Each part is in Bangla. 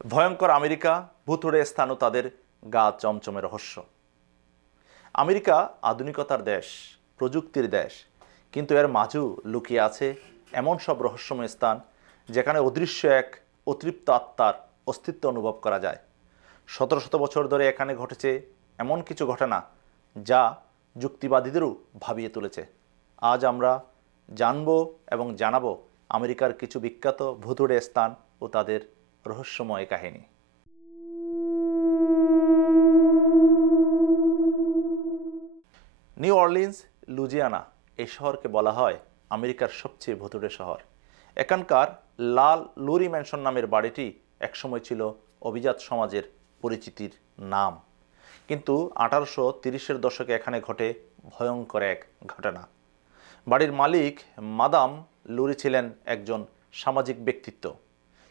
ভয়ঙ্কর আমেরিকা, ভুতুড়ে স্থান ও তাদের গা চমচমে রহস্য। আমেরিকা আধুনিকতার দেশ, প্রযুক্তির দেশ, কিন্তু এর মাঝেও লুকিয়ে আছে এমন সব রহস্যময় স্থান যেখানে অদৃশ্য এক অতৃপ্ত আত্মার অস্তিত্ব অনুভব করা যায়। শত শত বছর ধরে এখানে ঘটেছে এমন কিছু ঘটনা যা যুক্তিবাদীদেরও ভাবিয়ে তুলেছে। আজ আমরা জানব এবং জানাবো আমেরিকার কিছু বিখ্যাত ভুতুড়ে স্থান ও তাদের রহস্যময় কাহিনী। নিউ অরলিন্স, লুজিয়ানা এই শহরকে বলা হয় আমেরিকার সবচেয়ে ভুতুড়ে শহর। এখানকার লাল লুরি ম্যানশন নামের বাড়িটি একসময় ছিল অভিজাত সমাজের পরিচিতির নাম, কিন্তু 1830-এর দশকে এখানে ঘটে ভয়ঙ্কর এক ঘটনা। বাড়ির মালিক মাদাম লুরি ছিলেন একজন সামাজিক ব্যক্তিত্ব,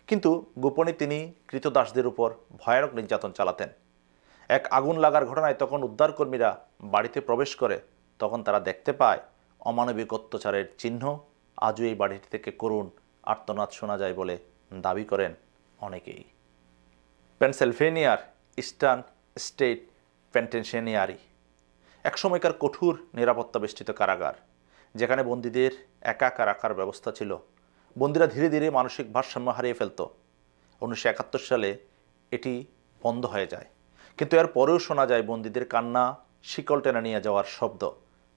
কিন্তু গোপনে তিনি ক্রীতদাসদের উপর ভয়ানক নির্যাতন চালাতেন। এক আগুন লাগার ঘটনায় তখন উদ্ধারকর্মীরা বাড়িতে প্রবেশ করে তখন তারা দেখতে পায় অমানবিক অত্যাচারের চিহ্ন। আজও এই বাড়িটি থেকে করুণ আর্তনাদ শোনা যায় বলে দাবি করেন অনেকেই। পেনসিলভেনিয়ার ইস্টার্ন স্টেট পেন্টেনশিয়ারি একসময়কার কঠোর নিরাপত্তা বেষ্টিত কারাগার, যেখানে বন্দীদের একা একা রাখার ব্যবস্থা ছিল। বন্দীরা ধীরে ধীরে মানসিক ভারসাম্য হারিয়ে ফেলত। 1971 সালে এটি বন্ধ হয়ে যায়, কিন্তু এর পরেও শোনা যায় বন্দীদের কান্না, শিকল টেনে নিয়ে যাওয়ার শব্দ।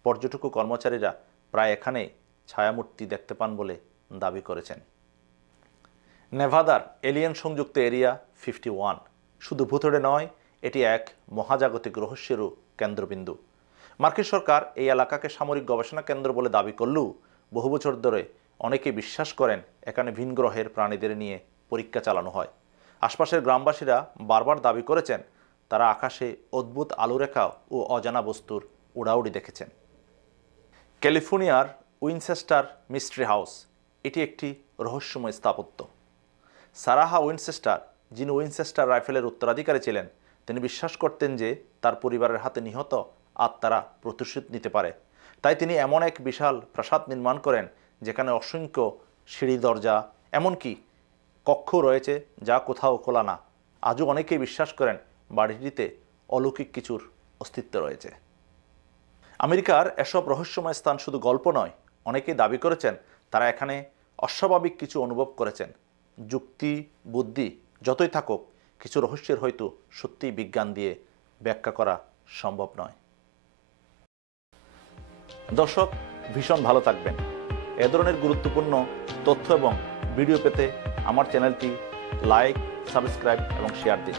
পর্যটক ও কর্মচারীরা প্রায় এখানে ছায়ামূর্তি দেখতে পান বলে দাবি করেছেন। নেভাদার এলিয়েন সংযুক্ত এরিয়া 51 শুধু ভুতুড়ে নয়, এটি এক মহাজাগতিক রহস্যেরও কেন্দ্রবিন্দু। মার্কিন সরকার এই এলাকাকে সামরিক গবেষণা কেন্দ্র বলে দাবি করলেও বহু বছর ধরে অনেকে বিশ্বাস করেন এখানে ভিন গ্রহের প্রাণীদের নিয়ে পরীক্ষা চালানো হয়। আশপাশের গ্রামবাসীরা বারবার দাবি করেছেন তারা আকাশে অদ্ভুত আলোরেখা ও অজানা বস্তুর উড়াউড়ি দেখেছেন। ক্যালিফোর্নিয়ার উইনচেস্টার মিস্ট্রি হাউস এটি একটি রহস্যময় স্থাপত্য। সারাহা উইনচেস্টার, যিনি উইনচেস্টার রাইফেলের উত্তরাধিকারী ছিলেন, তিনি বিশ্বাস করতেন যে তার পরিবারের হাতে নিহত আত্মারা প্রতিশোধ নিতে পারে। তাই তিনি এমন এক বিশাল প্রাসাদ নির্মাণ করেন যেখানে অসংখ্য সিঁড়ি, দরজা, এমনকি কক্ষ রয়েছে যা কোথাও খোলা না। আজও অনেকেই বিশ্বাস করেন বাড়িটিতে অলৌকিক কিছুর অস্তিত্ব রয়েছে। আমেরিকার এসব রহস্যময় স্থান শুধু গল্প নয়, অনেকেই দাবি করেছেন তারা এখানে অস্বাভাবিক কিছু অনুভব করেছেন। যুক্তি বুদ্ধি যতই থাকুক, কিছু রহস্যের হয়তো সত্যিই বিজ্ঞান দিয়ে ব্যাখ্যা করা সম্ভব নয়। দর্শক, ভীষণ ভালো থাকবেন। এ ধরনের গুরুত্বপূর্ণ তথ্য এবং ভিডিও পেতে আমার চ্যানেলটি লাইক, সাবস্ক্রাইব এবং শেয়ার দিন।